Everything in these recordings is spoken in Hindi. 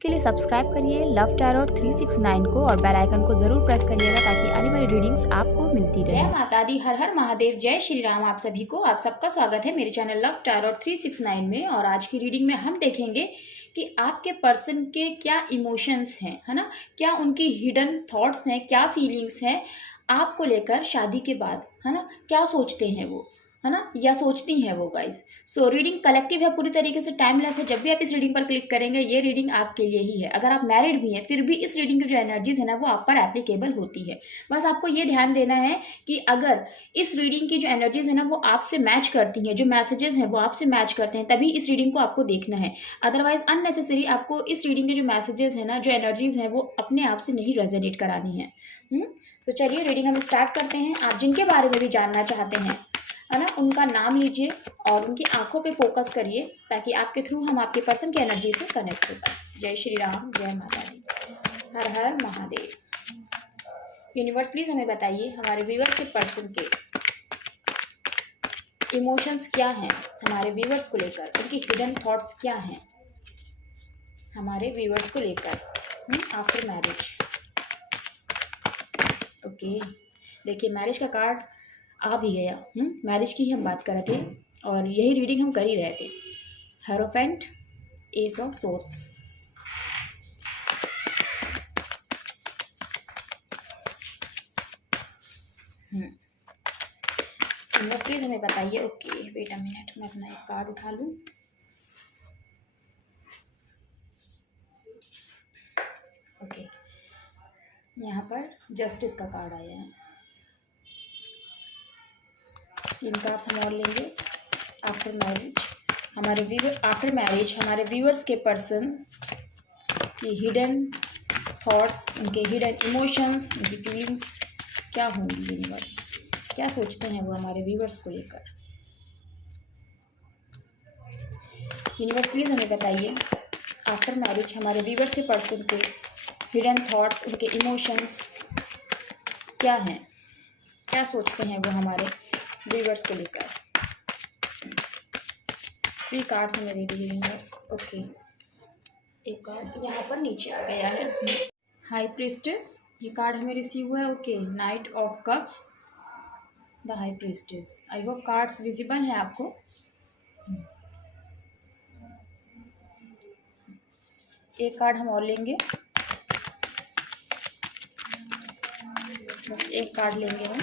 के लिए सब्सक्राइब करिए लव टैरोट 369 को और बेल आइकन को जरूर प्रेस करिएगा ताकि आने वाली रीडिंग्स आपको मिलती रहे। जय माता दी, हर हर महादेव, जय श्री राम। आप सभी को, आप सबका स्वागत है मेरे चैनल लव टैरोट 369 में। और आज की रीडिंग में हम देखेंगे कि आपके पर्सन के क्या इमोशंस हैं, है ना, क्या उनकी हिडन थॉट्स हैं, क्या फीलिंग्स हैं आपको लेकर शादी के बाद, है ना, क्या सोचते हैं वो, है ना, या सोचती हैं वो गाइस। सो रीडिंग कलेक्टिव है, पूरी तरीके से टाइमलेस है। जब भी आप इस रीडिंग पर क्लिक करेंगे ये रीडिंग आपके लिए ही है। अगर आप मैरिड भी हैं फिर भी इस रीडिंग की जो एनर्जीज है ना वो आप पर एप्लीकेबल होती है। बस आपको ये ध्यान देना है कि अगर इस रीडिंग की जो एनर्जीज है ना वो आपसे मैच करती हैं, जो मैसेजेस हैं वो आपसे मैच करते हैं, तभी इस रीडिंग को आपको देखना है। अदरवाइज अननेसेसरी आपको इस रीडिंग के जो मैसेजेस है ना, जो एनर्जीज हैं वो अपने आप से नहीं रेजोनेट करानी है। तो चलिए रीडिंग हम स्टार्ट करते हैं। आप जिनके बारे में भी जानना चाहते हैं, है ना, उनका नाम लीजिए और उनकी आंखों पे फोकस करिए ताकि आपके थ्रू हम आपके पर्सन की एनर्जी से कनेक्ट हो पाए। जय श्री राम, जय माता दी, हर हर महादेव। यूनिवर्स प्लीज हमें बताइए हमारे व्यूअर्स के पर्सन के इमोशंस क्या हैं, हमारे व्यूअर्स को लेकर उनकी हिडन थॉट्स क्या हैं, हमारे व्यूअर्स को लेकर आफ्टर मैरिज। ओके, देखिए मैरिज का कार्ड आ भी गया। मैरिज की ही हम बात कर रहे थे और यही रीडिंग हम कर ही रहे थे। Hierophant, S of swords. Please हमें बताइए। ओके वेट अ मिनट, मैं अपना एक कार्ड उठा लूं। ओके, यहाँ पर जस्टिस का कार्ड आया है। 3 कार्ड्स हम और लेंगे। आफ्टर मैरिज हमारे व्यूअर्स के पर्सन की हिडन थॉट्स, उनके हिडन इमोशंस, उनकी फीलिंग्स क्या होंगी। यूनिवर्स क्या सोचते हैं वो हमारे व्यूअर्स को लेकर। यूनिवर्स प्लीज हमें बताइए आफ्टर मैरिज हमारे व्यूअर्स के पर्सन के हिडन थॉट्स, उनके इमोशंस क्या हैं, क्या सोचते हैं वो हमारे व्यूअर्स को लेकर। 3 कार्ड्स हमें दे दीजिए यूनिवर्स। ओके, एक कार्ड यहाँ पर नीचे आ गया है, हाई प्रीस्टेस। ये कार्ड हमें रिसीव हुआ है। Okay, night of cups, the high priestess. I hope cards visible है आपको। एक कार्ड हम और लेंगे, बस एक कार्ड लेंगे हम।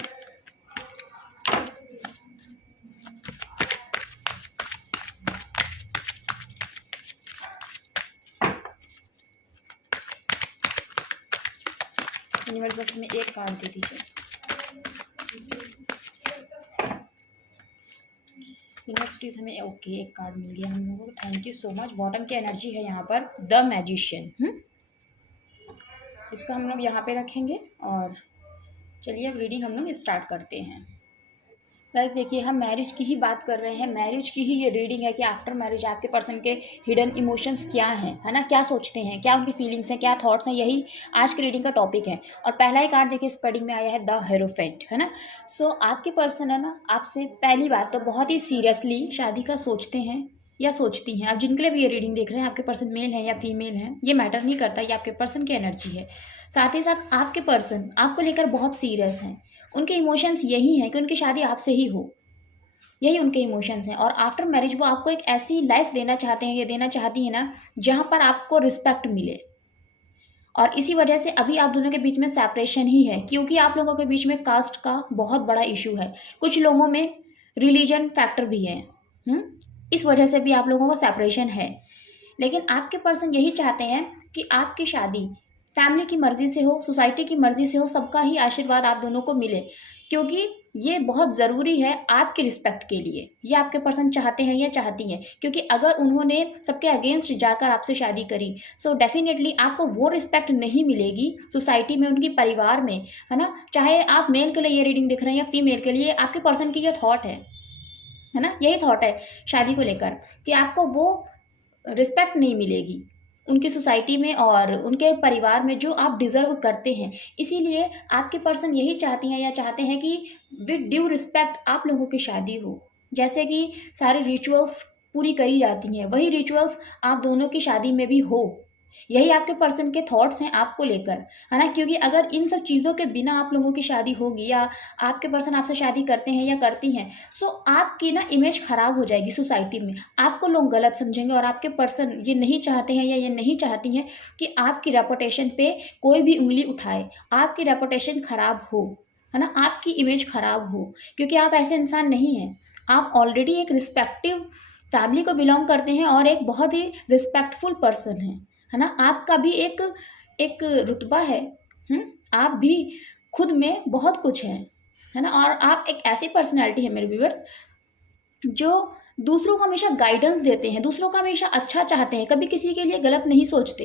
यूनिवर्स बस हमें एक कार्ड दे दीजिए। यूनिवर्स प्लीज हमें, ओके, एक कार्ड मिल गया हम लोगों को। Thank you so much. Bottom की एनर्जी है यहाँ पर द मैजिशियन। इसको हम लोग यहाँ पे रखेंगे और चलिए अब रीडिंग हम लोग स्टार्ट करते हैं। गाइस देखिए, हम मैरिज की ही बात कर रहे हैं, मैरिज की ही ये रीडिंग है कि आफ्टर मैरिज आपके पर्सन के हिडन इमोशंस क्या हैं, है ना, क्या सोचते हैं, क्या उनकी फीलिंग्स हैं, क्या थॉट्स हैं, यही आज की रीडिंग का टॉपिक है। और पहला ही कार्ड देखिए इस रीडिंग में आया है द हेरोफेंट, है ना। सो आपके पर्सन है ना आपसे पहली बात तो बहुत ही सीरियसली शादी का सोचते हैं या सोचती हैं। आप जिनके लिए भी ये रीडिंग देख रहे हैं, आपके पर्सन मेल है या फीमेल है ये मैटर नहीं करता, ये आपके पर्सन की एनर्जी है। साथ ही साथ आपके पर्सन आपको लेकर बहुत सीरियस हैं। उनके इमोशंस यही हैं कि उनकी शादी आपसे ही हो, यही उनके इमोशंस हैं। और आफ्टर मैरिज वो आपको एक ऐसी लाइफ देना चाहते हैं, ये देना चाहती है ना जहाँ पर आपको रिस्पेक्ट मिले। और इसी वजह से अभी आप दोनों के बीच में सेपरेशन ही है, क्योंकि आप लोगों के बीच में कास्ट का बहुत बड़ा इशू है, कुछ लोगों में रिलीजन फैक्टर भी है। इस वजह से भी आप लोगों का सेपरेशन है। लेकिन आपके पर्सन यही चाहते हैं कि आपकी शादी फैमिली की मर्जी से हो, सोसाइटी की मर्जी से हो, सबका ही आशीर्वाद आप दोनों को मिले, क्योंकि ये बहुत ज़रूरी है आपके रिस्पेक्ट के लिए। ये आपके पर्सन चाहते हैं या चाहती हैं, क्योंकि अगर उन्होंने सबके अगेंस्ट जाकर आपसे शादी करी सो डेफिनेटली आपको वो रिस्पेक्ट नहीं मिलेगी सोसाइटी में, उनकी परिवार में, है ना। चाहे आप मेल के लिए ये रीडिंग दिख रहे हैं या फीमेल के लिए, आपके पर्सन की ये थॉट है ना, यही थॉट है शादी को लेकर कि आपको वो रिस्पेक्ट नहीं मिलेगी उनकी सोसाइटी में और उनके परिवार में जो आप डिज़र्व करते हैं। इसीलिए आपके पर्सन यही चाहती हैं या चाहते हैं कि विद ड्यू रिस्पेक्ट आप लोगों की शादी हो। जैसे कि सारे रिचुअल्स पूरी करी जाती हैं, वही रिचुअल्स आप दोनों की शादी में भी हो। यही आपके पर्सन के थॉट्स हैं आपको लेकर, है ना। क्योंकि अगर इन सब चीज़ों के बिना आप लोगों की शादी होगी या आपके पर्सन आपसे शादी करते हैं या करती हैं, सो आपकी ना इमेज खराब हो जाएगी सोसाइटी में, आपको लोग गलत समझेंगे और आपके पर्सन ये नहीं चाहते हैं या ये नहीं चाहती हैं कि आपकी रेपुटेशन पे कोई भी उंगली उठाए, आपकी रेपुटेशन खराब हो, है ना, आपकी इमेज खराब हो, क्योंकि आप ऐसे इंसान नहीं हैं। आप ऑलरेडी एक रिस्पेक्टिव फैमिली को बिलोंग करते हैं और एक बहुत ही रिस्पेक्टफुल पर्सन है ना। आपका भी एक एक रुतबा है, आप भी खुद में बहुत कुछ है ना। और आप एक ऐसी पर्सनैलिटी है मेरे व्यूअर्स जो दूसरों को हमेशा गाइडेंस देते हैं, दूसरों का हमेशा अच्छा चाहते हैं, कभी किसी के लिए गलत नहीं सोचते,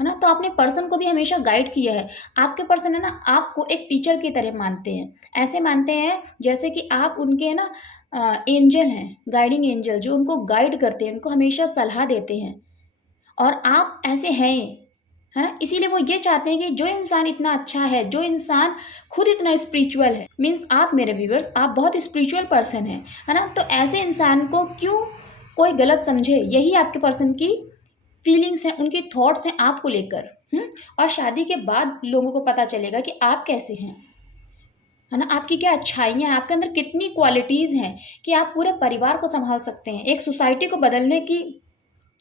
है ना। तो आपने पर्सन को भी हमेशा गाइड किया है। आपके पर्सन है ना आपको एक टीचर की तरह मानते हैं, ऐसे मानते हैं जैसे कि आप उनके ना एंजल हैं, गाइडिंग एंजल, जो उनको गाइड करते हैं, उनको हमेशा सलाह देते हैं। और आप ऐसे हैं, है ना। इसीलिए वो ये चाहते हैं कि जो इंसान इतना अच्छा है, जो इंसान खुद इतना स्पिरिचुअल है, मीन्स आप मेरे व्यूअर्स आप बहुत स्पिरिचुअल पर्सन हैं, है ना। तो ऐसे इंसान को क्यों कोई गलत समझे, यही आपके पर्सन की फीलिंग्स हैं, उनकी थॉट्स हैं आपको लेकर। और शादी के बाद लोगों को पता चलेगा कि आप कैसे हैं, है ना, आपकी क्या अच्छाइयाँ हैं, आपके अंदर कितनी क्वालिटीज़ हैं कि आप पूरे परिवार को संभाल सकते हैं, एक सोसाइटी को बदलने की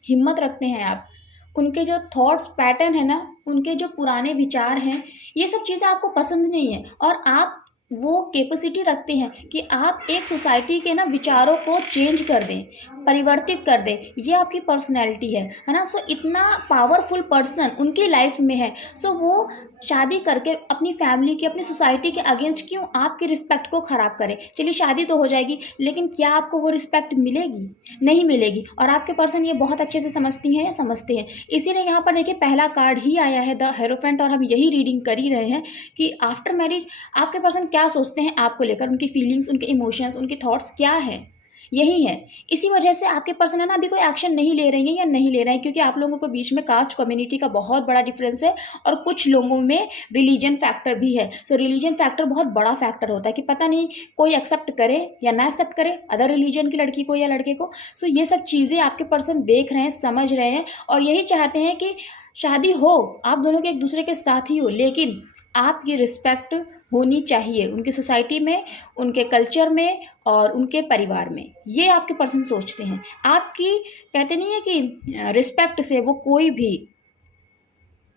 हिम्मत रखते हैं आप। उनके जो थॉट्स पैटर्न है ना, उनके जो पुराने विचार हैं, ये सब चीज़ें आपको पसंद नहीं है और आप वो कैपेसिटी रखते हैं कि आप एक सोसाइटी के ना विचारों को चेंज कर दें, परिवर्तित कर दें। ये आपकी पर्सनैलिटी है ना। सो इतना पावरफुल पर्सन उनकी लाइफ में है, सो वो शादी करके अपनी फैमिली के, अपनी सोसाइटी के अगेंस्ट क्यों आपकी रिस्पेक्ट को ख़राब करें। चलिए शादी तो हो जाएगी, लेकिन क्या आपको वो रिस्पेक्ट मिलेगी? नहीं मिलेगी। और आपके पर्सन ये बहुत अच्छे से समझती हैं या समझते हैं। इसीलिए यहाँ पर देखिए पहला कार्ड ही आया है द हेरोफेंट, और हम यही रीडिंग कर ही रहे हैं कि आफ्टर मैरिज आपके पर्सन क्या सोचते हैं आपको लेकर, उनकी फीलिंग्स, उनके इमोशंस, उनके थॉट्स क्या हैं, यही है। इसी वजह से आपके पर्सन है ना अभी कोई एक्शन नहीं ले रही हैं या नहीं ले रहे हैं, क्योंकि आप लोगों के बीच में कास्ट कम्युनिटी का बहुत बड़ा डिफरेंस है और कुछ लोगों में रिलीजन फैक्टर भी है। सो रिलीजन फैक्टर बहुत बड़ा फैक्टर होता है कि पता नहीं कोई एक्सेप्ट करे या ना एक्सेप्ट करे अदर रिलीजन की लड़की को या लड़के को। सो ये सब चीज़ें आपके पर्सन देख रहे हैं, समझ रहे हैं और यही चाहते हैं कि शादी हो, आप दोनों के एक दूसरे के साथ ही हो, लेकिन आपकी रिस्पेक्ट होनी चाहिए उनकी सोसाइटी में, उनके कल्चर में और उनके परिवार में। ये आपके पर्सन सोचते हैं। आपकी कहते नहीं है कि रिस्पेक्ट से वो कोई भी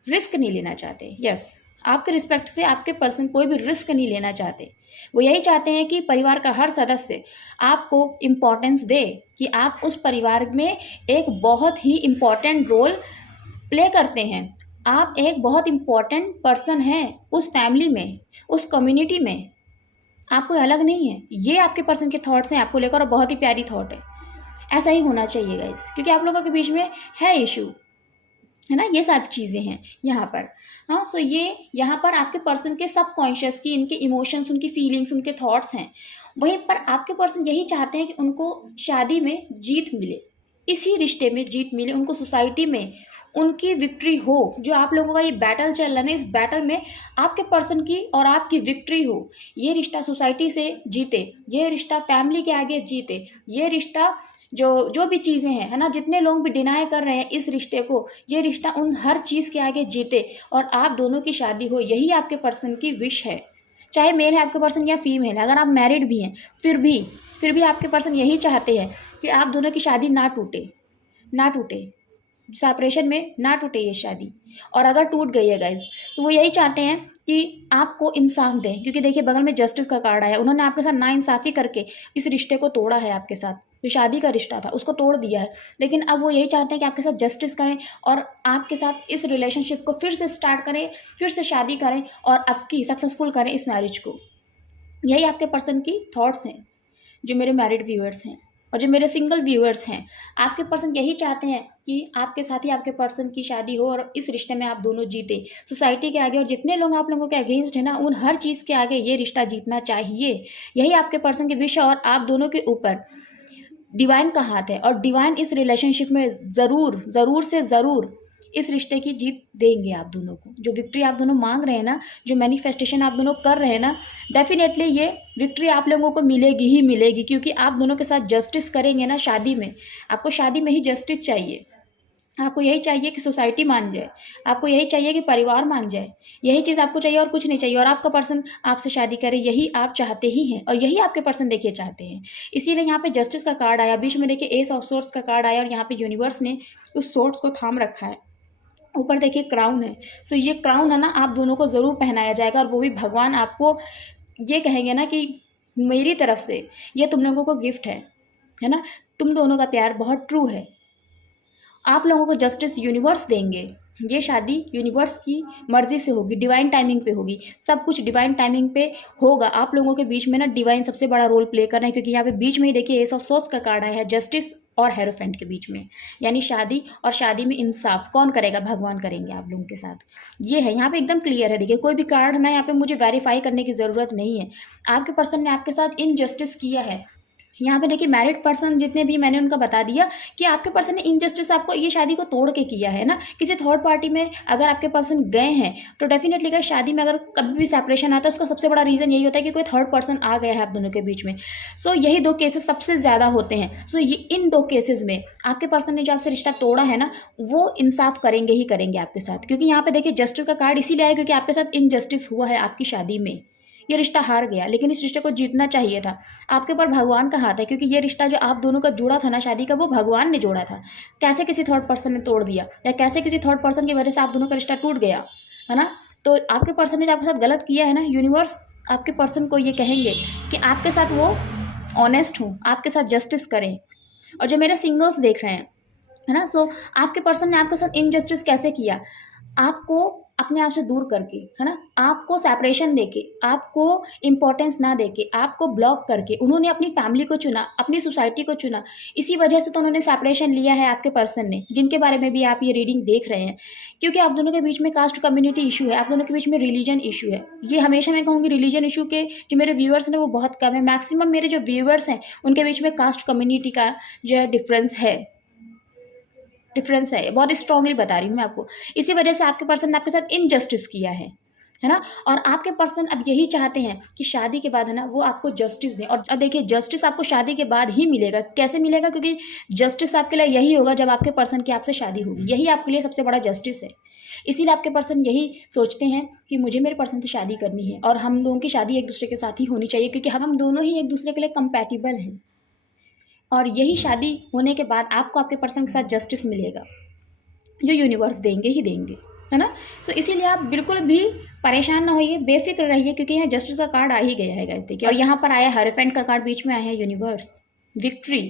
रिस्क नहीं लेना चाहते। यस, आपके रिस्पेक्ट से आपके पर्सन कोई भी रिस्क नहीं लेना चाहते। वो यही चाहते हैं कि परिवार का हर सदस्य आपको इम्पोर्टेंस दे, कि आप उस परिवार में एक बहुत ही इम्पॉर्टेंट रोल प्ले करते हैं, आप एक बहुत इम्पॉर्टेंट पर्सन हैं उस फैमिली में, उस कम्युनिटी में, आप कोई अलग नहीं है। ये आपके पर्सन के थॉट्स हैं आपको लेकर और बहुत ही प्यारी थॉट है। ऐसा ही होना चाहिए गाइस, क्योंकि आप लोगों के बीच में है इशू, है ना, ये सारी चीज़ें हैं यहाँ पर। हाँ, सो ये यहाँ पर आपके पर्सन के सब कॉन्शियस की, इनके इमोशंस, उनकी फीलिंग्स, उनके थॉट्स हैं। वहीं पर आपके पर्सन यही चाहते हैं कि उनको शादी में जीत मिले, इसी रिश्ते में जीत मिले, उनको सोसाइटी में उनकी विक्ट्री हो। जो आप लोगों का ये बैटल चल रहा है ना, इस बैटल में आपके पर्सन की और आपकी विक्ट्री हो। ये रिश्ता सोसाइटी से जीते, ये रिश्ता फैमिली के आगे जीते, ये रिश्ता जो भी चीज़ें हैं, है ना, जितने लोग भी डिनाई कर रहे हैं इस रिश्ते को, ये रिश्ता उन हर चीज़ के आगे जीते और आप दोनों की शादी हो। यही आपके पर्सन की विश है, चाहे मेल है आपके पर्सन या फीमेल है। अगर आप मैरिड भी हैं फिर भी आपके पर्सन यही चाहते हैं कि आप दोनों की शादी ना टूटे, सेपरेशन में ना टूटे ये शादी। और अगर टूट गई है गाइज, तो वो यही चाहते हैं कि आपको इंसाफ दें, क्योंकि देखिए बगल में जस्टिस का कार्ड आया। उन्होंने आपके साथ नाइंसाफ़ी करके इस रिश्ते को तोड़ा है, आपके साथ जो शादी का रिश्ता था उसको तोड़ दिया है। लेकिन अब वो यही चाहते हैं कि आपके साथ जस्टिस करें और आपके साथ इस रिलेशनशिप को फिर से स्टार्ट करें, फिर से शादी करें और आपकी सक्सेसफुल करें इस मैरिज को। यही आपके पर्सन की थॉट्स हैं, जो मेरे मैरिड व्यूअर्स हैं और जो मेरे सिंगल व्यूअर्स हैं। आपके पर्सन यही चाहते हैं कि आपके साथ ही आपके पर्सन की शादी हो और इस रिश्ते में आप दोनों जीते सोसाइटी के आगे। और जितने लोग आप लोगों के अगेंस्ट है ना, उन हर चीज़ के आगे ये रिश्ता जीतना चाहिए। यही आपके पर्सन की विश है और आप दोनों के ऊपर डिवाइन का हाथ है और डिवाइन इस रिलेशनशिप में ज़रूर से ज़रूर इस रिश्ते की जीत देंगे आप दोनों को। जो विक्ट्री आप दोनों मांग रहे हैं ना, जो मैनिफेस्टेशन आप दोनों कर रहे हैं ना, डेफिनेटली ये विक्ट्री आप लोगों को मिलेगी ही मिलेगी, क्योंकि आप दोनों के साथ जस्टिस करेंगे ना शादी में। आपको शादी में ही जस्टिस चाहिए, आपको यही चाहिए कि सोसाइटी मान जाए, आपको यही चाहिए कि परिवार मान जाए, यही चीज़ आपको चाहिए और कुछ नहीं चाहिए, और आपका पर्सन आपसे शादी करे, यही आप चाहते ही हैं और यही आपके पर्सन देखिए चाहते हैं। इसीलिए यहाँ पे जस्टिस का कार्ड आया, बीच में देखिए एस ऑफ सोर्ड्स का कार्ड आया और यहाँ पे यूनिवर्स ने उस सोर्ड्स को थाम रखा है। ऊपर देखिए क्राउन है। सो ये क्राउन है ना, आप दोनों को ज़रूर पहनाया जाएगा, और वो भी भगवान आपको ये कहेंगे ना कि मेरी तरफ से ये तुम लोगों को गिफ्ट है ना, तुम दोनों का प्यार बहुत ट्रू है, आप लोगों को जस्टिस यूनिवर्स देंगे। ये शादी यूनिवर्स की मर्जी से होगी, डिवाइन टाइमिंग पे होगी, सब कुछ डिवाइन टाइमिंग पे होगा। आप लोगों के बीच में ना डिवाइन सबसे बड़ा रोल प्ले कर रहे हैं, क्योंकि यहाँ पे बीच में ही देखिए एस ऑफ सोर्ड्स का कार्ड आया है, जस्टिस और हेरोफेंट के बीच में, यानी शादी, और शादी में इंसाफ कौन करेगा? भगवान करेंगे आप लोगों के साथ। ये है यहाँ पे एकदम क्लियर है। देखिए कोई भी कार्ड ना यहाँ पे मुझे वेरीफाई करने की ज़रूरत नहीं है। आपके पर्सन ने आपके साथ इनजस्टिस किया है। यहाँ पे देखिए मैरिड पर्सन जितने भी मैंने उनका बता दिया कि आपके पर्सन ने इनजस्टिस आपको ये शादी को तोड़ के किया है ना। किसी थर्ड पार्टी में अगर आपके पर्सन गए हैं तो डेफिनेटली का शादी में अगर कभी भी सेपरेशन आता है उसका सबसे बड़ा रीज़न यही होता है कि कोई थर्ड पर्सन आ गया है आप दोनों के बीच में। सो यही दो केसेस सबसे ज़्यादा होते हैं। सो ये इन दो केसेस में आपके पर्सन ने जो आपसे रिश्ता तोड़ा है ना, वो इंसाफ करेंगे ही करेंगे आपके साथ, क्योंकि यहाँ पे देखिए जस्टिस का कार्ड इसीलिए आया क्योंकि आपके साथ इनजस्टिस हुआ है आपकी शादी में। ये रिश्ता हार गया, लेकिन इस रिश्ते को जीतना चाहिए था। आपके ऊपर भगवान का हाथ है, क्योंकि ये रिश्ता जो आप दोनों का जुड़ा था ना शादी का, वो भगवान ने जोड़ा था। कैसे किसी थर्ड पर्सन ने तोड़ दिया, या कैसे किसी थर्ड पर्सन की वजह से आप दोनों का रिश्ता टूट गया, है ना। तो आपके पर्सन ने जो आपके साथ गलत किया है ना, यूनिवर्स आपके पर्सन को ये कहेंगे कि आपके साथ वो ऑनेस्ट हो, आपके साथ जस्टिस करें। और जो मेरे सिंगल्स देख रहे हैं, है ना, सो आपके पर्सन ने आपके साथ इनजस्टिस कैसे किया? आपको अपने आप से दूर करके, है ना, आपको सेपरेशन देके, आपको इम्पोर्टेंस ना देके, आपको ब्लॉक करके उन्होंने अपनी फैमिली को चुना, अपनी सोसाइटी को चुना। इसी वजह से तो उन्होंने सेपरेशन लिया है आपके पर्सन ने, जिनके बारे में भी आप ये रीडिंग देख रहे हैं। क्योंकि आप दोनों के बीच में कास्ट कम्युनिटी इशू है, आप दोनों के बीच में रिलीजन इशू है। ये हमेशा मैं कहूँगी रिलीजन इशू के जो मेरे व्यूअर्स हैं वो बहुत कम है। मैक्सिमम मेरे जो व्यूअर्स हैं उनके बीच में कास्ट कम्युनिटी का जो है डिफरेंस है, बहुत स्ट्रांगली बता रही हूँ मैं आपको। इसी वजह से आपके पर्सन ने आपके साथ इनजस्टिस किया है ना। और आपके पर्सन अब यही चाहते हैं कि शादी के बाद है ना वो आपको जस्टिस दें। और अब देखिए जस्टिस आपको शादी के बाद ही मिलेगा। कैसे मिलेगा? क्योंकि जस्टिस आपके लिए यही होगा जब आपके पर्सन की आपसे शादी होगी, यही आपके लिए सबसे बड़ा जस्टिस है। इसीलिए आपके पर्सन यही सोचते हैं कि मुझे मेरे पर्सन से शादी करनी है और हम लोगों की शादी एक दूसरे के साथ ही होनी चाहिए, क्योंकि हम दोनों ही एक दूसरे के लिए कंपैटिबल हैं। और यही शादी होने के बाद आपको आपके पर्सन के साथ जस्टिस मिलेगा, जो यूनिवर्स देंगे ही देंगे, है ना। सो इसीलिए आप बिल्कुल भी परेशान ना होइए, बेफिक्र रहिए, क्योंकि यहाँ जस्टिस का कार्ड आ ही गया है गाइस, देखिए। और यहाँ पर आया हेरोफेंट का कार्ड, बीच में आया है यूनिवर्स, विक्ट्री।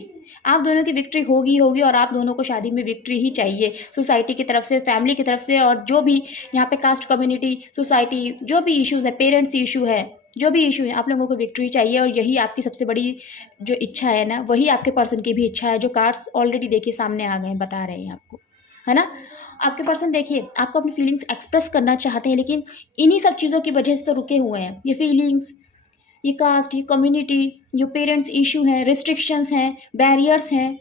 आप दोनों की विक्ट्री होगी होगी, और आप दोनों को शादी में विक्ट्री ही चाहिए, सोसाइटी की तरफ से, फैमिली की तरफ से, और जो भी यहाँ पे कास्ट कम्युनिटी, सोसाइटी, जो भी इश्यूज़ है, पेरेंट्स इशू है, जो भी इशू है, आप लोगों को विक्ट्री चाहिए। और यही आपकी सबसे बड़ी जो इच्छा है ना, वही आपके पर्सन की भी इच्छा है, जो कार्ड्स ऑलरेडी देखिए सामने आ गए हैं, बता रहे हैं आपको, है ना। आपके पर्सन देखिए आपको अपनी फीलिंग्स एक्सप्रेस करना चाहते हैं, लेकिन इन्हीं सब चीज़ों की वजह से तो रुके हुए हैं। ये फीलिंग्स, ये कास्ट, ये कम्युनिटी, जो पेरेंट्स इशू हैं, रिस्ट्रिक्शंस हैं, बैरियर्स हैं,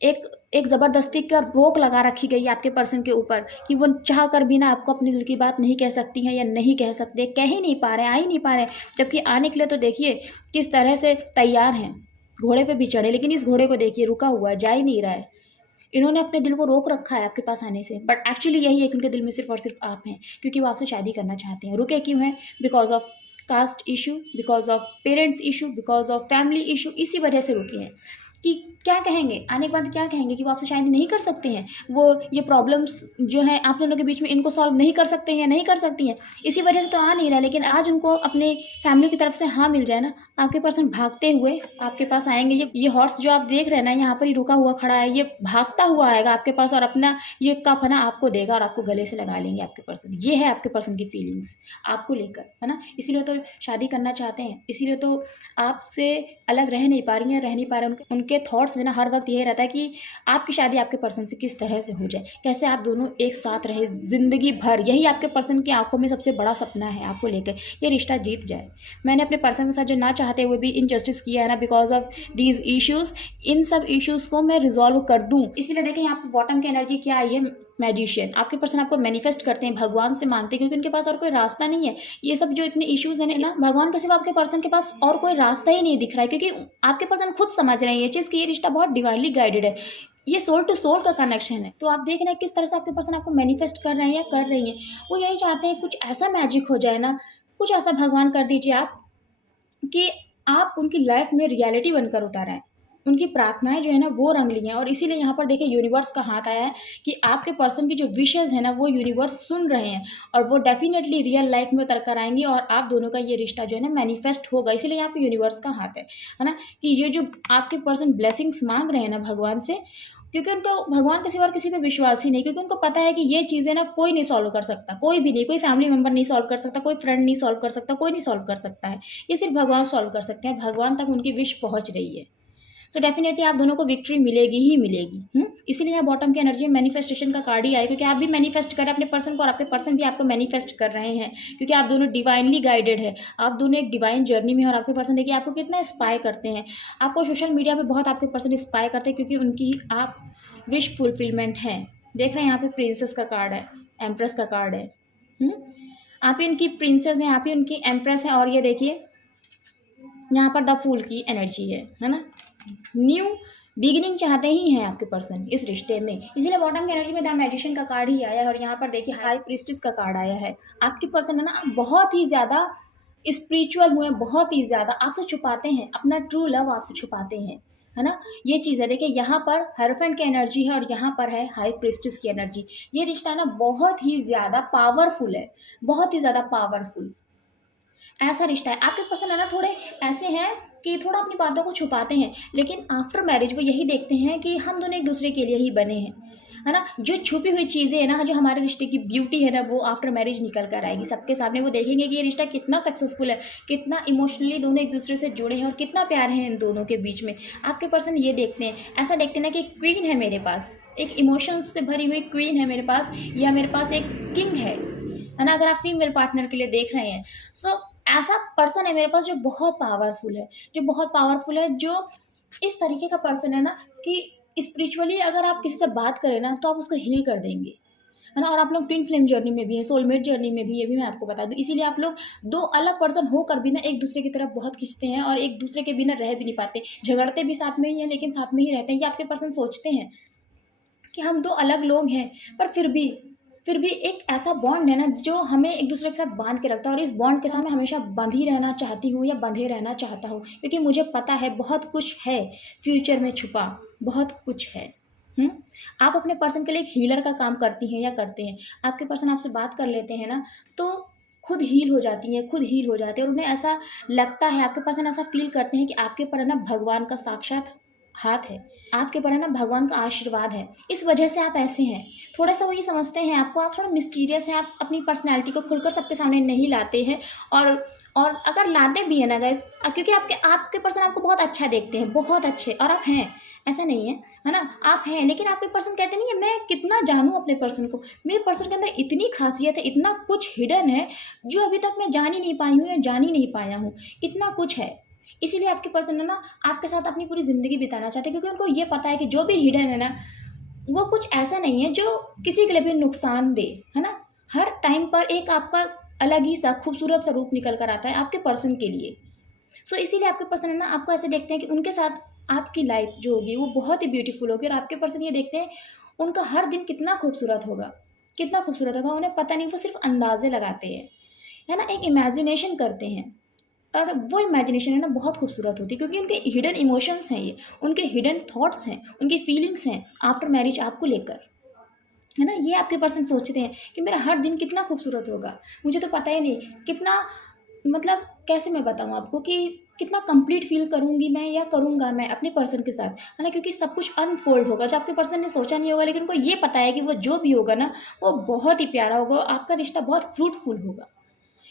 एक ज़बरदस्ती का रोक लगा रखी गई है आपके पर्सन के ऊपर कि वो चाह कर भी ना आपको अपने दिल की बात नहीं कह सकती हैं, या नहीं कह सकते, कह ही नहीं पा रहे, आ ही नहीं पा रहे। जबकि आने के लिए तो देखिए किस तरह से तैयार हैं, घोड़े पे भी चढ़े, लेकिन इस घोड़े को देखिए रुका हुआ है, जा ही नहीं रहा है। इन्होंने अपने दिल को रोक रखा है आपके पास आने से, बट एक्चुअली यही है कि उनके दिल में सिर्फ और सिर्फ आप हैं, क्योंकि वो आपसे शादी करना चाहते हैं। रुके क्यों हैं? Because of caste issue, because of parents issue, because of family issue, इसी वजह से रुके हैं। कि क्या कहेंगे आने के बाद, क्या कहेंगे कि वो आपसे शादी नहीं कर सकते हैं, वो ये प्रॉब्लम्स जो हैं आप दोनों के बीच में इनको सॉल्व नहीं कर सकते हैं, नहीं कर सकती हैं, इसी वजह से तो आ नहीं रहा। लेकिन आज उनको अपने फैमिली की तरफ से हाँ मिल जाए ना, आपके पर्सन भागते हुए आपके पास आएंगे। ये हॉर्स जो आप देख रहे हैं ना, यहाँ पर ही रुका हुआ खड़ा है, ये भागता हुआ आएगा आपके पास और अपना ये कप है ना आपको देगा और आपको गले से लगा लेंगे आपके पर्सन। ये है आपके पर्सन की फीलिंग्स आपको लेकर, है ना। इसीलिए तो शादी करना चाहते हैं, इसीलिए तो आपसे अलग रह नहीं पा रही हैं, रह नहीं पा रहे। उनके थॉट्स में ना हर वक्त यही रहता है कि आपकी शादी आपके पर्सन से किस तरह से हो जाए, कैसे आप दोनों एक साथ रहे ज़िंदगी भर। यही आपके पर्सन की आंखों में सबसे बड़ा सपना है आपको लेकर, ये रिश्ता जीत जाए। मैंने अपने पर्सन के साथ जो ना चाहते हुए भी इनजस्टिस किया है ना, बिकॉज ऑफ दीज इश्यूज़, इन सब इश्यूज़ को मैं रिजॉल्व कर दूँ। इसीलिए देखिए यहाँ पर बॉटम की एनर्जी क्या आई है, मैजिशियन। आपके पर्सन आपको मैनिफेस्ट करते हैं, भगवान से मांगते हैं, क्योंकि उनके पास और कोई रास्ता नहीं है। ये सब जो इतने इश्यूज हैं ना, भगवान के सिवा आपके पर्सन के पास और कोई रास्ता ही नहीं दिख रहा है, क्योंकि आपके पर्सन खुद समझ रहे हैं ये चीज़ कि ये रिश्ता बहुत डिवाइनली गाइडेड है। ये सोल टू सोल का कनेक्शन है। तो आप देख रहे हैं किस तरह से आपके पर्सन आपको मैनिफेस्ट कर रहे हैं या कर रही हैं। वो यही चाहते हैं कुछ ऐसा मैजिक हो जाए ना, कुछ ऐसा भगवान कर दीजिए आप कि आप उनकी लाइफ में रियलिटी बनकर उतर आएँ। उनकी प्रार्थनाएँ जो है ना वो रंग ली हैं, और इसीलिए यहाँ पर देखिए यूनिवर्स का हाथ आया है कि आपके पर्सन की जो विशेज़ है ना वो यूनिवर्स सुन रहे हैं, और वो डेफ़िनेटली रियल लाइफ में उतर कर आएँगी, और आप दोनों का ये रिश्ता जो है ना मैनिफेस्ट होगा। इसीलिए यहाँ पे यूनिवर्स का हाथ है ना? कि ये जो आपके पर्सन ब्लेसिंग्स माँग रहे हैं ना भगवान से, क्योंकि उनको भगवान के सिवा और किसी पे विश्वास ही नहीं, क्योंकि उनको पता है कि ये चीज़ें ना कोई नहीं सॉल्व कर सकता, कोई भी नहीं, कोई फैमिली मेंबर नहीं सॉल्व कर सकता, कोई फ्रेंड नहीं सॉल्व कर सकता, कोई नहीं सॉल्व कर सकता है। ये सिर्फ भगवान सॉल्व कर सकते हैं, भगवान तक उनकी विश पहुँच रही है। सो डेफिनेटली आप दोनों को विक्ट्री मिलेगी ही मिलेगी। इसीलिए यहाँ बॉटम की एनर्जी में मैनिफेस्टेशन का कार्ड ही आया, क्योंकि आप भी मैनिफेस्ट कर रहे हैं अपने पर्सन को, और आपके पर्सन भी आपको मैनिफेस्ट कर रहे हैं, क्योंकि आप दोनों डिवाइनली गाइडेड है, आप दोनों एक डिवाइन जर्नी में हैं। और आपके पर्सन देखिए आपको कितना स्पाई करते हैं, आपको सोशल मीडिया पे बहुत आपके पर्सन स्पाई करते हैं, क्योंकि उनकी आप विश फुलफिलमेंट है। देख रहे हैं यहाँ पे प्रिंसेस का कार्ड है, एम्प्रेस का कार्ड है। आप ही उनकी प्रिंसेस हैं, आप ही उनकी एम्प्रेस हैं। और ये देखिए यहाँ पर द फूल की एनर्जी है ना? न्यू बिगिनिंग चाहते ही हैं आपके पर्सन इस रिश्ते में, इसीलिए बॉटम की एनर्जी में द मैजिशियन का कार्ड ही आया है। और यहाँ पर देखिए हाई प्रीस्टेस का कार्ड आया है। आपके पर्सन है ना बहुत ही ज़्यादा स्पिरिचुअल हुए, बहुत ही ज़्यादा आपसे छुपाते हैं, अपना ट्रू लव आपसे छुपाते हैं, है ना? ये चीज़ है। देखिए यहाँ पर हेरोफेंट की एनर्जी है, और यहाँ पर है हाई प्रीस्टेस की एनर्जी। ये रिश्ता ना बहुत ही ज़्यादा पावरफुल है, बहुत ही ज़्यादा पावरफुल ऐसा रिश्ता है। आपके पर्सन है ना थोड़े ऐसे हैं कि थोड़ा अपनी बातों को छुपाते हैं, लेकिन आफ्टर मैरिज वो यही देखते हैं कि हम दोनों एक दूसरे के लिए ही बने हैं, है ना? जो छुपी हुई चीज़ें हैं ना, जो हमारे रिश्ते की ब्यूटी है ना, वो आफ्टर मैरिज निकल कर आएगी सबके सामने। वो देखेंगे कि ये रिश्ता कितना सक्सेसफुल है, कितना इमोशनली दोनों एक दूसरे से जुड़े हैं, और कितना प्यार है इन दोनों के बीच में। आपके पर्सन ये देखते हैं, ऐसा देखते हैं ना कि एक क्वीन है मेरे पास, एक इमोशंस से भरी हुई क्वीन है मेरे पास, या मेरे पास एक किंग है ना? अगर आप फीमेल पार्टनर के लिए देख रहे हैं, सो ऐसा पर्सन है मेरे पास जो बहुत पावरफुल है, जो बहुत पावरफुल है, जो इस तरीके का पर्सन है ना कि स्पिरिचुअली अगर आप किसी से बात करें ना तो आप उसको हील कर देंगे, है ना? और आप लोग ट्विन फ्लेम जर्नी में भी है, सोलमेट जर्नी में भी, ये भी मैं आपको बता दूं। इसीलिए आप लोग दो अलग पर्सन होकर भी ना एक दूसरे की तरफ बहुत खींचते हैं, और एक दूसरे के बिना रह भी नहीं पाते, झगड़ते भी साथ में ही हैं लेकिन साथ में ही रहते हैं। ये आपके पर्सन सोचते हैं कि हम दो अलग लोग हैं, पर फिर भी एक ऐसा बॉन्ड है ना जो हमें एक दूसरे के साथ बांध के रखता है। और इस बॉन्ड के साथ मैं हमेशा बंधी रहना चाहती हूँ, या बंधे रहना चाहता हूँ, क्योंकि मुझे पता है बहुत कुछ है फ्यूचर में छुपा, बहुत कुछ है। आप अपने पर्सन के लिए एक हीलर का काम करती हैं या करते हैं। आपके पर्सन आपसे बात कर लेते हैं ना तो खुद हील हो जाती हैं, खुद हील हो जाते हैं, और उन्हें ऐसा लगता है, आपके पर्सन ऐसा फील करते हैं कि आपके पर है ना भगवान का साक्षात हाथ है, आपके पर है ना भगवान का आशीर्वाद है। इस वजह से आप ऐसे हैं। थोड़ा सा वो ये समझते हैं आपको, आप थोड़ा मिस्टीरियस हैं, आप अपनी पर्सनैलिटी को खुलकर सबके सामने नहीं लाते हैं। और अगर लाते भी हैं ना गाइस, क्योंकि आपके पर्सन आपको बहुत अच्छा देखते हैं, बहुत अच्छे, और आप हैं, ऐसा नहीं है ना? आप हैं, लेकिन आपके पर्सन कहते नहीं है मैं कितना जानूँ अपने पर्सन को, मेरे पर्सन के अंदर इतनी खासियत है, इतना कुछ हिडन है जो अभी तक मैं जान ही नहीं पाई हूँ या जान ही नहीं पाया हूँ, इतना कुछ है। इसीलिए आपके पर्सन है ना आपके साथ अपनी पूरी ज़िंदगी बिताना चाहते हैं, क्योंकि उनको ये पता है कि जो भी हिडन है ना वो कुछ ऐसा नहीं है जो किसी के लिए भी नुकसान दे, है ना? हर टाइम पर एक आपका अलग ही सा खूबसूरत सा रूप निकल कर आता है आपके पर्सन के लिए। सो इसीलिए आपके पर्सन है ना आपको ऐसे देखते हैं कि उनके साथ आपकी लाइफ जो होगी वो बहुत ही ब्यूटीफुल होगी, और आपके पर्सन ये देखते हैं उनका हर दिन कितना खूबसूरत होगा, कितना खूबसूरत होगा। उन्हें पता नहीं, वो सिर्फ अंदाजे लगाते हैं, है ना? एक इमेजिनेशन करते हैं, और वो इमेजिनेशन है ना बहुत खूबसूरत होती है, क्योंकि उनके हिडन इमोशंस हैं, ये उनके हिडन थॉट्स हैं, उनकी फीलिंग्स हैं आफ्टर मैरिज आपको लेकर, है ना? ये आपके पर्सन सोचते हैं कि मेरा हर दिन कितना खूबसूरत होगा। मुझे तो पता ही नहीं कितना, मतलब कैसे मैं बताऊँ आपको कि कितना कंप्लीट फील करूँगी मैं या करूँगा मैं अपने पर्सन के साथ, है ना? क्योंकि सब कुछ अनफोल्ड होगा जो आपके पर्सन ने सोचा नहीं होगा, लेकिन उनको ये पता है कि वो जो भी होगा ना वो बहुत ही प्यारा होगा, आपका रिश्ता बहुत फ्रूटफुल होगा।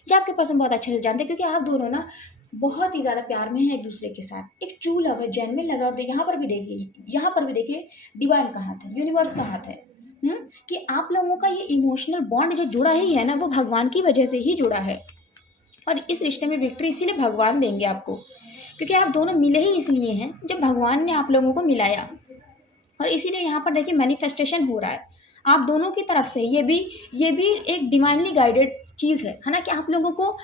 ये आपके पर्सन बहुत अच्छे से जानते हैं, क्योंकि आप दोनों ना बहुत ही ज़्यादा प्यार में हैं एक दूसरे के साथ, एक ट्रू लव है, जेन्युइन लव है। और यहाँ पर भी देखिए डिवाइन का हाथ है, यूनिवर्स का हाथ है। कि आप लोगों का ये इमोशनल बॉन्ड जो जुड़ा ही है ना वो भगवान की वजह से ही जुड़ा है, और इस रिश्ते में विक्ट्री इसीलिए भगवान देंगे आपको, क्योंकि आप दोनों मिले ही इसलिए हैं जब भगवान ने आप लोगों को मिलाया। और इसीलिए यहाँ पर देखिए मैनिफेस्टेशन हो रहा है आप दोनों की तरफ से। ये भी एक डिवाइनली गाइडेड चीज़ है ना? कि आप लोगों को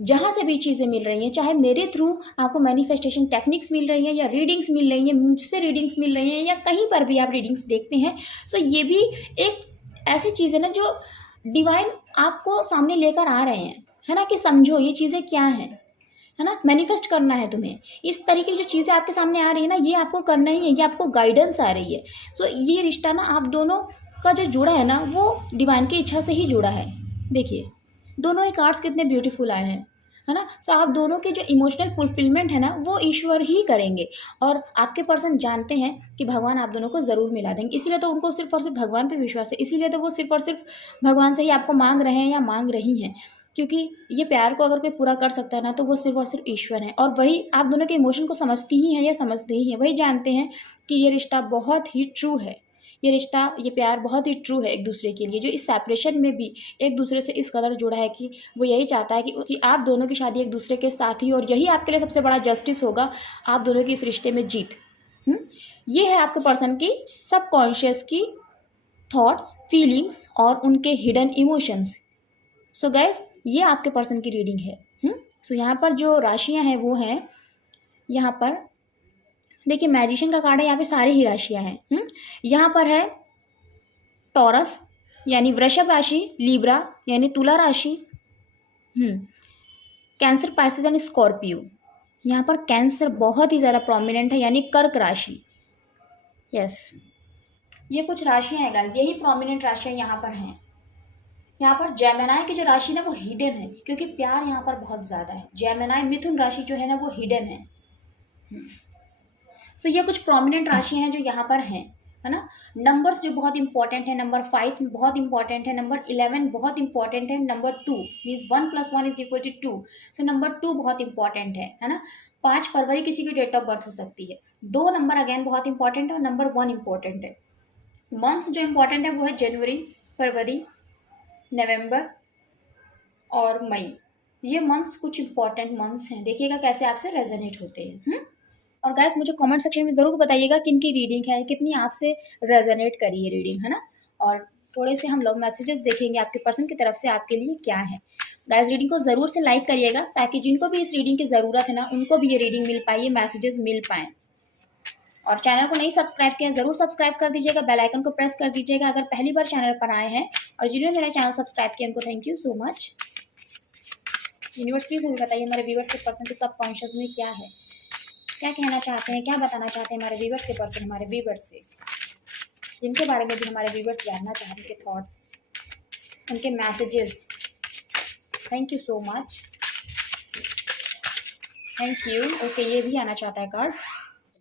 जहाँ से भी चीज़ें मिल रही हैं, चाहे मेरे थ्रू आपको मैनिफेस्टेशन टेक्निक्स मिल रही हैं या रीडिंग्स मिल रही हैं, मुझसे रीडिंग्स मिल रही हैं या कहीं पर भी आप रीडिंग्स देखते हैं, सो ये भी एक ऐसी चीज़ है ना जो डिवाइन आपको सामने लेकर आ रहे हैं, है ना, कि समझो ये चीज़ें क्या हैं, है ना, मैनिफेस्ट करना है तुम्हें। इस तरीके की जो चीज़ें आपके सामने आ रही है ना, ये आपको करना ही है, ये आपको गाइडेंस आ रही है। सो ये रिश्ता ना आप दोनों का जो जुड़ा है ना, वो डिवाइन की इच्छा से ही जुड़ा है। देखिए दोनों ही कार्ड्स कितने ब्यूटीफुल आए हैं, है ना। सो आप दोनों के जो इमोशनल फुलफिलमेंट है ना, वो ईश्वर ही करेंगे। और आपके पर्सन जानते हैं कि भगवान आप दोनों को ज़रूर मिला देंगे, इसीलिए तो उनको सिर्फ और सिर्फ भगवान पे विश्वास है, इसीलिए तो वो सिर्फ और सिर्फ भगवान से ही आपको मांग रहे हैं या मांग रही हैं। क्योंकि ये प्यार को अगर कोई पूरा कर सकता है ना, तो वो सिर्फ और सिर्फ ईश्वर है। और वही आप दोनों के इमोशन को समझती ही हैं या समझते ही हैं, वही जानते हैं कि ये रिश्ता बहुत ही ट्रू है, ये रिश्ता, ये प्यार बहुत ही ट्रू है एक दूसरे के लिए, जो इस सेपरेशन में भी एक दूसरे से इस कदर जुड़ा है कि वो यही चाहता है कि आप दोनों की शादी एक दूसरे के साथ ही, और यही आपके लिए सबसे बड़ा जस्टिस होगा, आप दोनों की इस रिश्ते में जीत। ये है आपके पर्सन की सबकॉन्शियस की थॉट्स, फीलिंग्स और उनके हिडन इमोशंस। सो गाइज ये आपके पर्सन की रीडिंग है। सो यहाँ पर जो राशियाँ हैं वो हैं, यहाँ पर देखिए मैजिशियन का कार्ड है, यहाँ पे सारी ही राशियाँ हैं। यहाँ पर है टॉरस यानी वृषभ राशि, लिब्रा यानी तुला राशि, कैंसर, पाइसेस यानी स्कॉर्पियो। यहाँ पर कैंसर बहुत ही ज़्यादा प्रोमिनेंट है यानी कर्क राशि। यस, ये कुछ राशियाँ हैं गाइस, यही प्रोमिनेंट राशियाँ यहाँ पर हैं। यहाँ पर जेमिनी की जो राशि ना वो हिडन है, क्योंकि प्यार यहाँ पर बहुत ज़्यादा है। जेमिनी मिथुन राशि जो है ना वो हिडन है। तो ये कुछ प्रोमिनेंट राशियाँ हैं जो यहाँ पर हैं, है ना। नंबर्स जो बहुत इंपॉर्टेंट है, नंबर 5 बहुत इंपॉर्टेंट है, नंबर 11 बहुत इंपॉर्टेंट है, नंबर 2 मीन्स 1 + 1 = 2। सो नंबर 2 बहुत इंपॉर्टेंट है ना। 5 फरवरी किसी की डेट ऑफ बर्थ हो सकती है। 2 नंबर अगेन बहुत इंपॉर्टेंट है और नंबर 1 इंपॉर्टेंट है। मंथ्स जो इंपॉर्टेंट है वो है जनवरी, फरवरी, नवंबर और मई। ये मंथ्स कुछ इंपॉर्टेंट मंथ्स हैं, देखिएगा कैसे आपसे रेजोनेट होते हैं। और गाइस मुझे कमेंट सेक्शन में ज़रूर बताइएगा किन की रीडिंग है, कितनी आपसे रेजोनेट करी है रीडिंग, है ना। और थोड़े से हम लोग मैसेजेस देखेंगे आपके पर्सन की तरफ से आपके लिए क्या है। गाइस रीडिंग को ज़रूर से लाइक करिएगा, ताकि जिनको भी इस रीडिंग की ज़रूरत है ना, उनको भी ये रीडिंग मिल पाए, ये मैसेजेस मिल पाएँ। और चैनल को नहीं सब्सक्राइब किया ज़रूर सब्सक्राइब कर दीजिएगा, बेल आइकन को प्रेस कर दीजिएगा अगर पहली बार चैनल पर आए हैं। और जिन्होंने मेरा चैनल सब्सक्राइब किया उनको thank you so much. Universe please हमें बताइए हमारे व्यूअर्स के पर्सन के सबकॉन्शियस में क्या है, क्या कहना चाहते हैं, क्या बताना चाहते हैं हमारे व्यूअर्स के पर्सन, हमारे व्यूअर्स से, जिनके बारे में भी हमारे व्यूअर्स जानना चाह रहे हैं, उनके थॉट्स, उनके messages. Thank you so much, thank you. Okay, ये भी आना चाहता है कार्ड।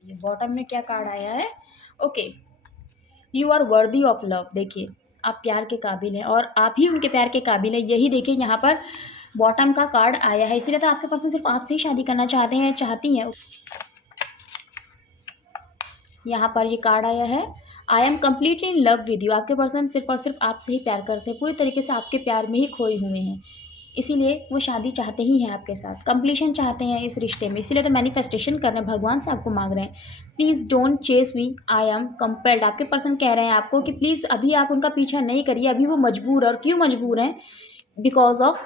ये बॉटम में क्या कार्ड आया है? Okay, you are worthy of love. देखिए आप प्यार के काबिल हैं और आप ही उनके प्यार के काबिल हैं, यही देखिए यहाँ पर बॉटम का कार्ड आया है। इसीलिए तो आपके पर्सन सिर्फ आपसे ही शादी करना चाहते हैं, चाहती हैं। यहाँ पर ये कार्ड आया है, I am completely in love with you. आपके पर्सन सिर्फ और सिर्फ आपसे ही प्यार करते हैं, पूरी तरीके से आपके प्यार में ही खोए हुए हैं, इसीलिए वो शादी चाहते ही हैं आपके साथ, कंप्लीशन चाहते हैं इस रिश्ते में, इसीलिए तो मैनिफेस्टेशन कर रहे हैं, भगवान से आपको मांग रहे हैं, please don't chase me, I am compelled. आपके पर्सन कह रहे हैं आपको कि प्लीज़ अभी आप उनका पीछा नहीं करिए, अभी वो मजबूर है। और क्यों मजबूर हैं? Because of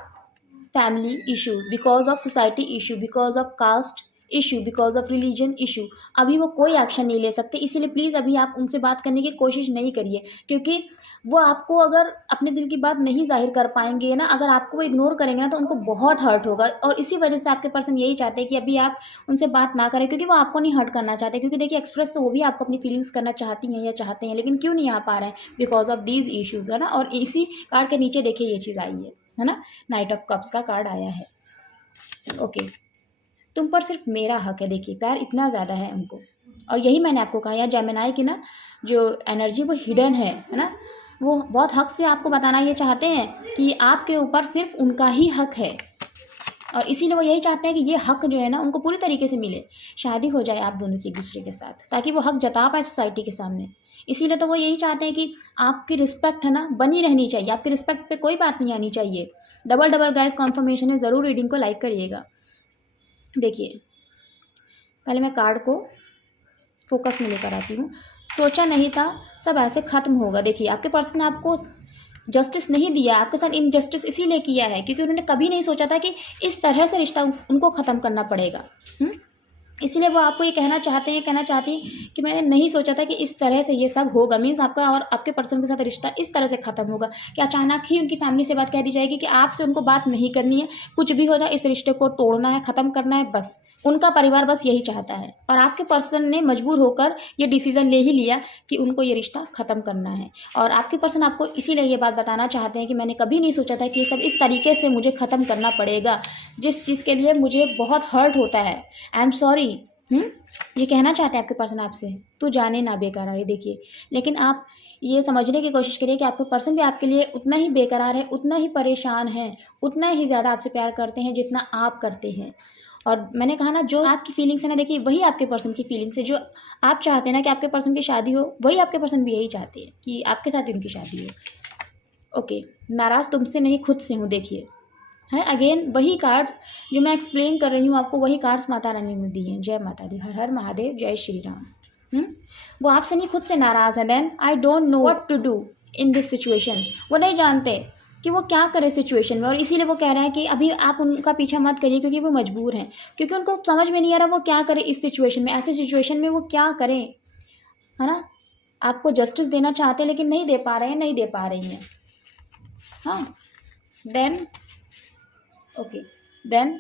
family issue, because of society issue, because of caste issue, because of religion issue. अभी वो कोई एक्शन नहीं ले सकते, इसीलिए प्लीज़ अभी आप उनसे बात करने की कोशिश नहीं करिए, क्योंकि वो आपको अगर अपने दिल की बात नहीं जाहिर कर पाएंगे ना, अगर आपको वो इग्नोर करेंगे ना, तो उनको बहुत हर्ट होगा। और इसी वजह से आपके पर्सन यही चाहते हैं कि अभी आप उनसे बात ना करें, क्योंकि वो आपको नहीं हर्ट करना चाहते। क्योंकि देखिए एक्सप्रेस तो वो भी आपको अपनी फीलिंग्स करना चाहती हैं या चाहते हैं, लेकिन क्यों नहीं आ पा रहे हैं? बिकॉज ऑफ दीज इशूज़, है ना। और इसी कार्ड के नीचे देखिए ये चीज़ आई है ना, नाइट ऑफ कप्स का कार्ड आया है। ओके, तुम पर सिर्फ मेरा हक है। देखिए प्यार इतना ज़्यादा है उनको, और यही मैंने आपको कहा, या जेमिनी की ना जो एनर्जी वो हिडन है ना, वो बहुत हक से आपको बताना ये चाहते हैं कि आपके ऊपर सिर्फ उनका ही हक है, और इसीलिए वो यही चाहते हैं कि ये हक जो है ना उनको पूरी तरीके से मिले, शादी हो जाए आप दोनों की एक दूसरे के साथ, ताकि वो हक जता पाए सोसाइटी के सामने। इसीलिए तो वो यही चाहते हैं कि आपकी रिस्पेक्ट है ना बनी रहनी चाहिए, आपकी रिस्पेक्ट पे कोई बात नहीं आनी चाहिए। डबल गाइस कन्फर्मेशन है, ज़रूर रीडिंग को लाइक करिएगा। देखिए पहले मैं कार्ड को फोकस में लेकर आती हूँ। सोचा नहीं था सब ऐसे ख़त्म होगा। देखिए आपके पर्सन आपको जस्टिस नहीं दिया, आपके साथ इनजस्टिस इसीलिए किया है क्योंकि उन्होंने कभी नहीं सोचा था कि इस तरह से रिश्ता उनको ख़त्म करना पड़ेगा। इसलिए वो आपको ये कहना चाहती हैं कि मैंने नहीं सोचा था कि इस तरह से ये सब होगा, मीन्स आपका और आपके पर्सन के साथ रिश्ता इस तरह से ख़त्म होगा कि अचानक ही उनकी फैमिली से बात कह दी जाएगी कि आपसे उनको बात नहीं करनी है, कुछ भी हो जाए इस रिश्ते को तोड़ना है, ख़त्म करना है, बस उनका परिवार बस यही चाहता है। और आपके पर्सन ने मजबूर होकर ये डिसीज़न ले ही लिया कि उनको ये रिश्ता ख़त्म करना है। और आपके पर्सन आपको इसीलिए ये बात बताना चाहते हैं कि मैंने कभी नहीं सोचा था कि ये सब इस तरीके से मुझे ख़त्म करना पड़ेगा, जिस चीज़ के लिए मुझे बहुत हर्ट होता है। I am sorry. ये कहना चाहते हैं आपके पर्सन आपसे, तू जाने ना बेकरारी। देखिए, लेकिन आप ये समझने की कोशिश करिए कि आपके पर्सन भी आपके लिए उतना ही बेकरार है, उतना ही परेशान है, उतना ही ज़्यादा आपसे प्यार करते हैं जितना आप करते हैं। और मैंने कहा ना, जो आपकी फीलिंग्स है ना, देखिए वही आपके पर्सन की फीलिंग्स है। जो आप चाहते हैं ना कि आपके पर्सन की शादी हो, वही आपके पर्सन भी यही चाहते हैं कि आपके साथ उनकी शादी हो। ओके, नाराज़ तुमसे नहीं खुद से हूँ। देखिए है अगेन वही कार्ड्स जो मैं एक्सप्लेन कर रही हूँ आपको, वही कार्ड्स माता रानी ने दी हैं। जय माता दी, हर हर महादेव, जय श्री राम। वो आपसे नहीं खुद से नाराज़ है। Then I don't know what to do in this situation. वो नहीं जानते कि वो क्या करे सिचुएशन में, और इसीलिए वो कह रहे हैं कि अभी आप उनका पीछा मत करिए क्योंकि वो मजबूर हैं, क्योंकि उनको समझ में नहीं आ रहा वो क्या करे इस सिचुएशन में। ऐसे सिचुएशन में वो क्या करें, है ना। आपको जस्टिस देना चाहते हैं लेकिन नहीं दे पा रहे हैं, नहीं दे पा रही हैं। हाँ, then okay, then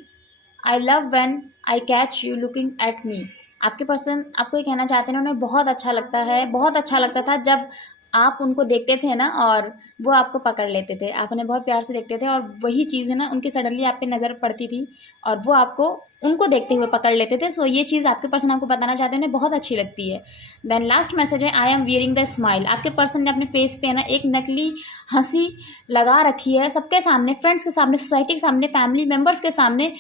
I love when I catch you looking at me. आपके पर्सन आपको ये कहना चाहते हैं उन्हें बहुत अच्छा लगता है, बहुत अच्छा लगता था जब आप उनको देखते थे ना और वो आपको पकड़ लेते थे, आप उन्हें बहुत प्यार से देखते थे, और वही चीज़ है ना उनकी सडनली आप पे नज़र पड़ती थी और वो आपको उनको देखते हुए पकड़ लेते थे। सो ये चीज़ आपके पर्सन आपको बताना चाहते हैं उन्हें बहुत अच्छी लगती है। देन लास्ट मैसेज है, I am wearing the smile. आपके पर्सन ने अपने फेस पे है ना एक नकली हंसी लगा रखी है सबके सामने, फ्रेंड्स के सामने, सोसाइटी के सामने, फैमिली मेम्बर्स के सामने,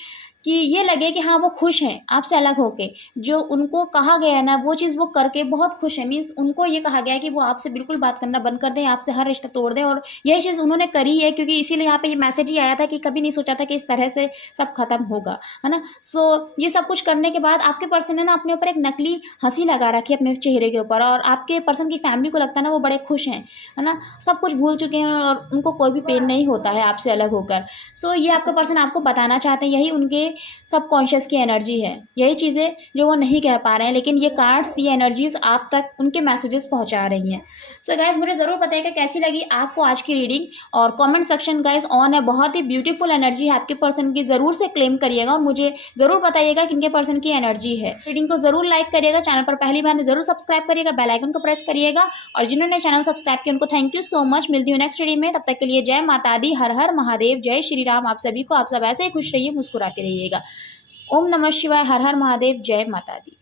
कि ये लगे कि हाँ वो खुश हैं आपसे अलग होके। जो उनको कहा गया है ना वो चीज़ वो करके बहुत खुश है, मीन्स उनको ये कहा गया है कि वो आपसे बिल्कुल बात करना बंद कर दें, आपसे हर रिश्ता तोड़ दें, और यही चीज़ उन्होंने करी है क्योंकि इसीलिए यहाँ पे ये मैसेज ही आया था कि कभी नहीं सोचा था कि इस तरह से सब खत्म होगा, है ना। सो ये सब कुछ करने के बाद आपके पर्सन ने ना अपने ऊपर एक नकली हंसी लगा रखी है अपने चेहरे के ऊपर, और आपके पर्सन की फैमिली को लगता है ना वो बड़े खुश हैं, है ना, सब कुछ भूल चुके हैं और उनको कोई भी पेन नहीं होता है आपसे अलग होकर। सो ये आपके पर्सन आपको बताना चाहते हैं, यही उनके सबकॉन्शियस की एनर्जी है, यही चीज़ें जो वो नहीं कह पा रहे हैं, लेकिन ये कार्ड्स, ये एनर्जीज आप तक उनके मैसेजेस पहुंचा रही हैं। सो गाइज मुझे ज़रूर बताइएगा कैसी लगी आपको आज की रीडिंग, और कमेंट सेक्शन गाइज ऑन है, बहुत ही ब्यूटीफुल एनर्जी है आपके पर्सन की, ज़रूर से क्लेम करिएगा और मुझे ज़रूर बताइएगा किनके पर्सन की एनर्जी है। रीडिंग को ज़रूर लाइक करिएगा, चैनल पर पहली बार ज़रूर सब्सक्राइब करिएगा, बेल आइकन को प्रेस करिएगा, और जिन्होंने चैनल सब्सक्राइब किया उनको थैंक यू सो मच। मिलती हूँ नेक्स्ट रीडिंग में, तब तक के लिए जय माता दी, हर हर महादेव, जय श्री राम। आप सभी को, आप सब ऐसे ही खुश रहिए, मुस्कुराते रहिएगा। ओम नमः शिवाय, हर हर महादेव, जय माता दी।